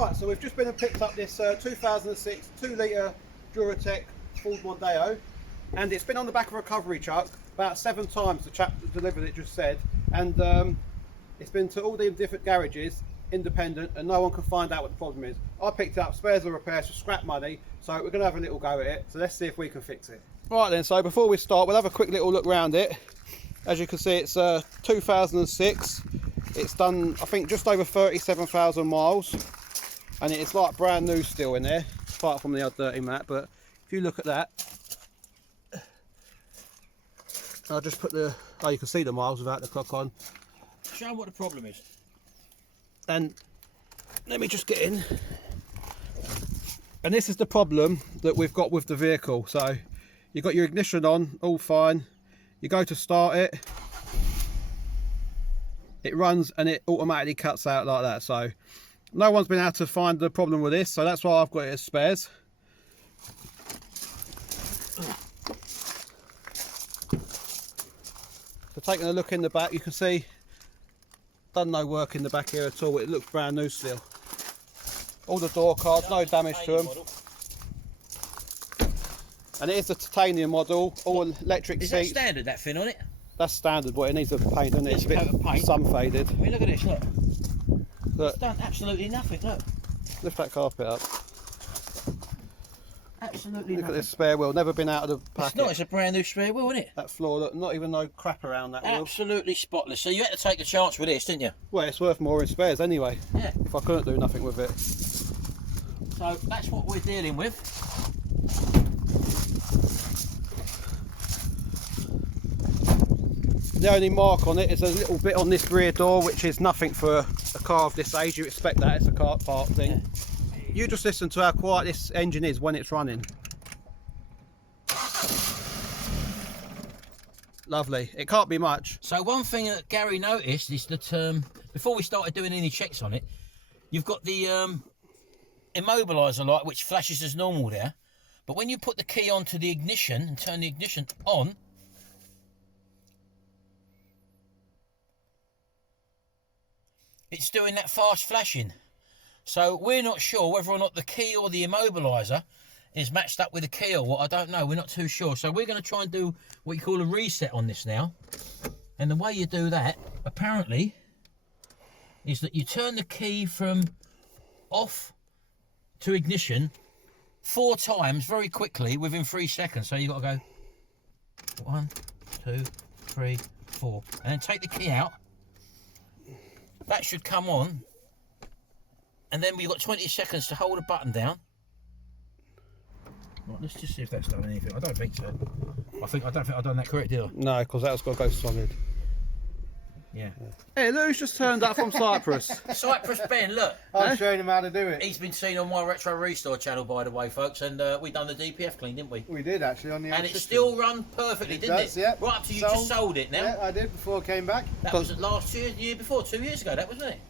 Right, so we've just been and picked up this 2006 2-litre Duratec Ford Mondeo, and it's been on the back of a recovery truck about 7 times. The chap that delivered it just said, and it's been to all the different garages, independent, and no one can find out what the problem is. I picked it up, spares and repairs for scrap money, so we're going to have a little go at it. So let's see if we can fix it. Right then, so before we start, we'll have a quick little look around it. As you can see, it's 2006. It's done, I think, just over 37,000 miles, and it's like brand new still in there, apart from the odd dirty mat. But if you look at that, I'll just put the, oh, you can see the miles without the clock on. Show what the problem is. And let me just get in. And this is the problem that we've got with the vehicle. So you've got your ignition on, all fine. You go to start it, it runs and it automatically cuts out like that. So no one's been able to find the problem with this, so that's why I've got it as spares. So taking a look in the back, you can see done no work in the back here at all. It looks brand new still. All the door cards, no damage to them. And it is the titanium model, all electric seats. Is that standard, that fin on it? That's standard, but it needs a paint, doesn't it? It's a bit sun faded. I mean, look at this, look. Look. It's done absolutely nothing, look. Lift that carpet up. Absolutely Look nothing. at this spare wheel, never been out of the packet. It's not, it's a brand new spare wheel, isn't it? That floor, look, not even no crap around that wheel. Absolutely spotless. So you had to take a chance with this, didn't you? Well, it's worth more in spares anyway. Yeah. If I couldn't do nothing with it. So that's what we're dealing with. The only mark on it is a little bit on this rear door, which is nothing for a car of this age. You expect that, it's a car park thing. Yeah. You just listen to how quiet this engine is when it's running. Lovely. It can't be much. So one thing that Gary noticed is that before we started doing any checks on it, you've got the immobiliser light which flashes as normal there, but when you put the key onto the ignition and turn the ignition on, it's doing that fast flashing. So we're not sure whether or not the key or the immobiliser is matched up with the key or what. I don't know, we're not too sure. So we're going to try and do what you call a reset on this now. And the way you do that, apparently, is that you turn the key from off to ignition 4 times very quickly within 3 seconds. So you've got to go 1, 2, 3, 4. And then take the key out. That should come on. And then we've got 20 seconds to hold the button down. Right, let's just see if that's done anything. I don't think so. I don't think I've done that correct, did I? No, because that's got to go solid. Yeah. Hey, look who's just turned up from Cyprus. Cyprus Ben, look. I'm showing him how to do it. He's been seen on my Retro Restore channel, by the way, folks, and we done the DPF clean, didn't we? We did actually on the and it still run perfectly, didn't it? Yeah. Right up to you just sold it now. Yeah, I did before I came back. That was last year, the year before, 2 years ago, that wasn't it?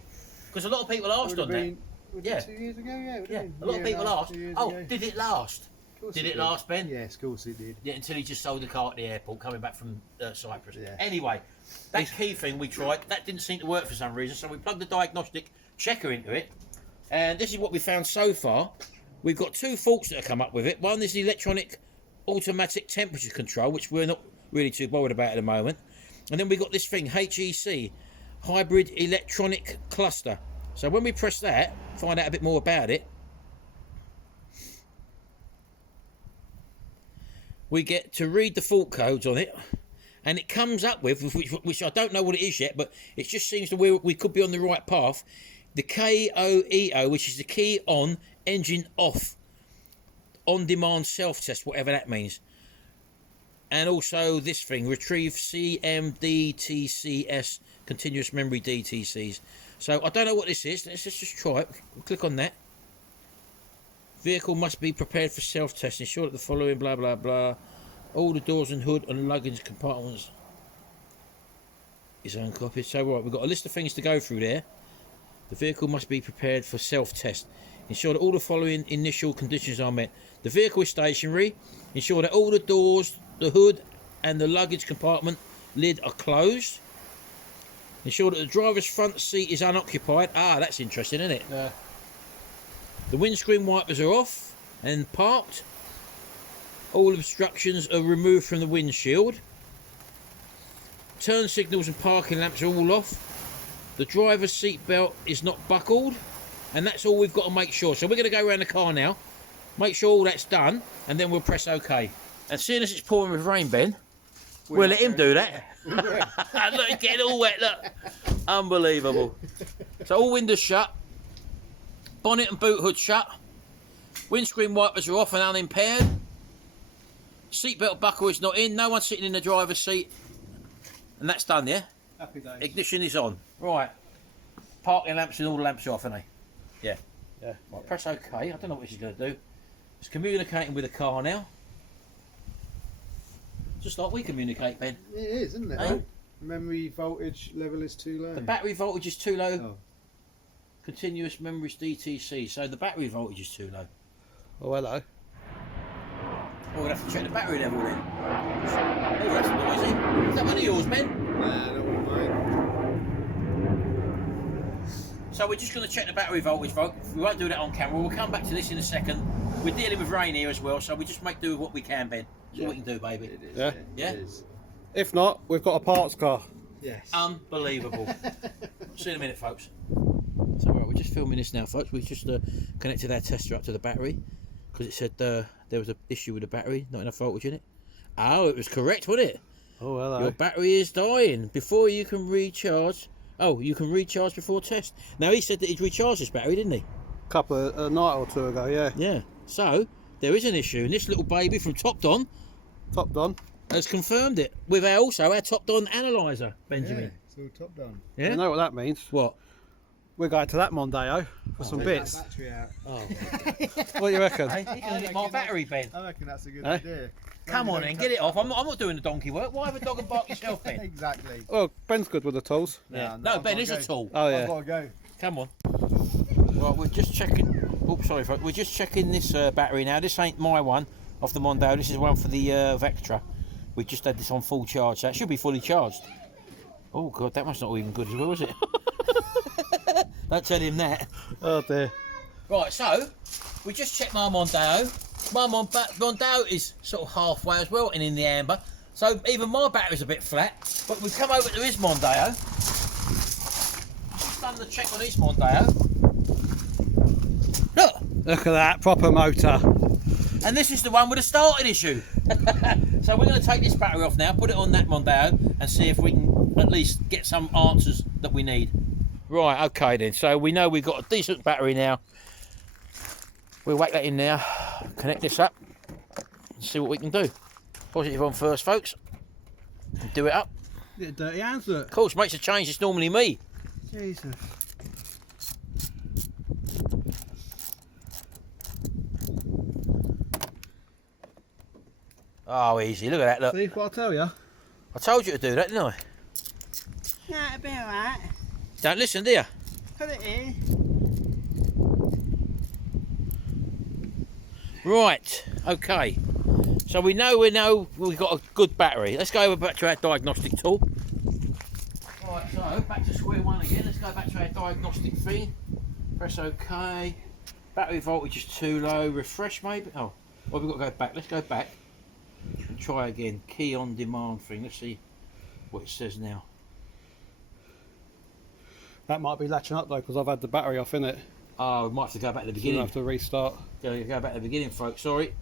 Because a lot of people asked on that. Yeah. 2 years ago, yeah. Yeah, a lot of people asked, oh, did it last? Did it last, Ben? Yes, of course it did. Yeah, until he just sold the car at the airport coming back from Cyprus. Yeah. Anyway, that key thing we tried, that didn't seem to work for some reason, so we plugged the diagnostic checker into it, and this is what we found so far. We've got 2 faults that have come up with it. One is the electronic automatic temperature control, which we're not really too bothered about at the moment. And then we got this thing, HEC, Hybrid Electronic Cluster. So when we press that, find out a bit more about it, we get to read the fault codes on it, and it comes up with, which I don't know what it is yet, but it just seems to where we could be on the right path, the KOEO, which is the key on, engine off, on-demand self-test, whatever that means. And also this thing, retrieve CMDTCS, continuous memory DTCs. So I don't know what this is. Let's just try it. We'll click on that. Vehicle must be prepared for self-test. Ensure that the following blah blah blah. All the doors and hood and luggage compartments is uncopied. So right, we've got a list of things to go through there. The vehicle must be prepared for self-test. Ensure that all the following initial conditions are met. The vehicle is stationary. Ensure that all the doors, the hood and the luggage compartment lid are closed. Ensure that the driver's front seat is unoccupied. Ah, that's interesting, isn't it? Yeah. The windscreen wipers are off and parked. All obstructions are removed from the windshield. Turn signals and parking lamps are all off. The driver's seat belt is not buckled, and that's all we've got to make sure. So we're going to go around the car now, make sure all that's done, and then we'll press OK. And seeing as it's pouring with rain, Ben, we'll let him do that. Look, he's getting all wet, look. Unbelievable. So all windows shut, bonnet and boot hood shut, windscreen wipers are off and unimpaired, seatbelt buckle is not in, no one's sitting in the driver's seat, and that's done, yeah? Happy days. Ignition is on. Right. Parking lamps and all the lamps are off, aren't they? Yeah. Yeah. Right, press OK. I don't know what this is going to do. It's communicating with the car now. Just like we communicate, Ben. It is, isn't it? Hey? Memory voltage level is too low. The battery voltage is too low. Oh. Continuous memories DTC. So the battery voltage is too low. Oh, hello. Well, we'll have to check the battery level then. Oh, that's noisy. Is that one of yours, Ben? Nah, I don't want mine. So we're just going to check the battery voltage, folks. We won't do that on camera. We'll come back to this in a second. We're dealing with rain here as well, so we just make do with what we can, Ben. That's all we can do, baby. It is, Yeah? Yeah? It is. If not, we've got a parts car. Yes. Unbelievable. See you in a minute, folks. So right, we're just filming this now, folks. We just connected our tester up to the battery because it said there was an issue with the battery, not enough voltage in it. Oh, it was correct, wasn't it? Oh, hello. Your battery is dying before you can recharge. Oh, you can recharge before test. Now he said that he'd recharged this battery, didn't he? A night or two ago, yeah. Yeah. So there is an issue, and this little baby from Top Don Top done. has confirmed it with our Top Don analyzer, Yeah, Benjamin. it's all top down. Yeah. You know what that means? What? We're going to that Mondeo for some Take bits. that battery out. Oh. What do you reckon? Hey, he can hit my battery, Ben. I reckon that's a good Eh? idea. Come on, then, get it off. I'm not doing the donkey work. Why have a dog and bark yourself, Ben? Exactly. Well, Ben's good with the tools. Yeah. No, No, I've Ben gotta is a go. tool. Oh, I've yeah. got to go. Come on. Right, we're just checking. Oops, sorry, folks. We're just checking this battery now. This ain't my one off the Mondeo. This is one for the Vectra. We just had this on full charge. So it should be fully charged. Oh God, that one's not even good as well, is it? Don't tell him that. Oh, dear. Right, so we just checked my Mondeo. My Mondeo is sort of halfway as well and in the amber. So even my battery's a bit flat. But we've come over to his Mondeo. Just done the check on his Mondeo. Look! Look at that, proper motor. And this is the one with a starting issue. So we're going to take this battery off now, put it on that Mondeo, and see if we can at least get some answers that we need. Right, okay then. So we know we've got a decent battery now. We'll whack that in now, connect this up, and see what we can do. Positive on first, folks. Do it up. Bit of dirty hands, look. Of course, makes a change. It's normally me. Jesus. Oh, easy. Look at that, look. See what I tell you? I told you to do that, didn't I? Yeah, it'll be alright. Don't listen, do you? Put it in. Right, okay. So we know we've got a good battery. Let's go over back to our diagnostic tool. Right, so back to square one again. Let's go back to our diagnostic thing. Press OK. Battery voltage is too low. Refresh maybe. Oh, well, we've got to go back. Let's go back and try again. Key on demand thing. Let's see what it says now. That might be latching up though, because I've had the battery off in it. Oh, we might have to go back to the You'll beginning. have to restart. Go back to the beginning, folks. Sorry.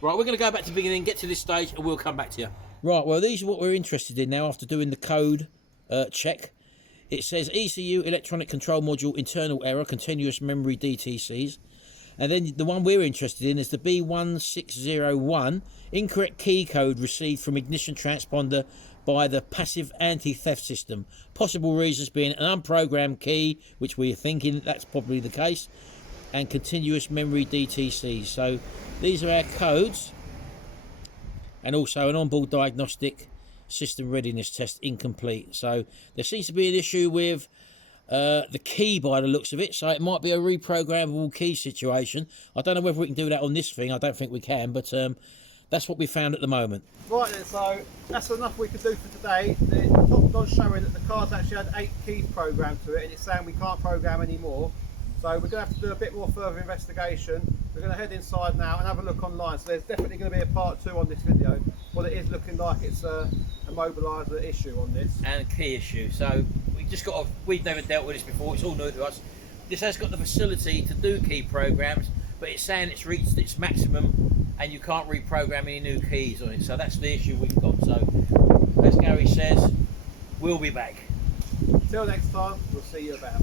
Right, we're going to go back to the beginning, get to this stage, and we'll come back to you. Right, well, these are what we're interested in now after doing the code check. It says ECU, electronic control module, internal error, continuous memory DTCs. And then the one we're interested in is the B1601, incorrect key code received from ignition transponder by the passive anti-theft system. Possible reasons being an unprogrammed key, which we're thinking that's probably the case, and continuous memory DTCs. So these are our codes, and also an onboard diagnostic system readiness test incomplete. So there seems to be an issue with the key by the looks of it, so it might be a reprogrammable key situation. I don't know whether we can do that on this thing. I don't think we can, but that's what we found at the moment. Right then, so that's enough we could do for today. The Top Don's showing that the car's actually had 8 keys programmed to it, and it's saying we can't program any more. So we're going to have to do a bit more further investigation. We're going to head inside now and have a look online. So there's definitely going to be a part 2 on this video. Well, it is looking like it's a Immobiliser issue on this. And a key issue. So we've never dealt with this before, it's all new to us. This has got the facility to do key programs, but it's saying it's reached its maximum and you can't reprogram any new keys on it. So that's the issue we've got. So as Gary says, we'll be back. Till next time, we'll see you about.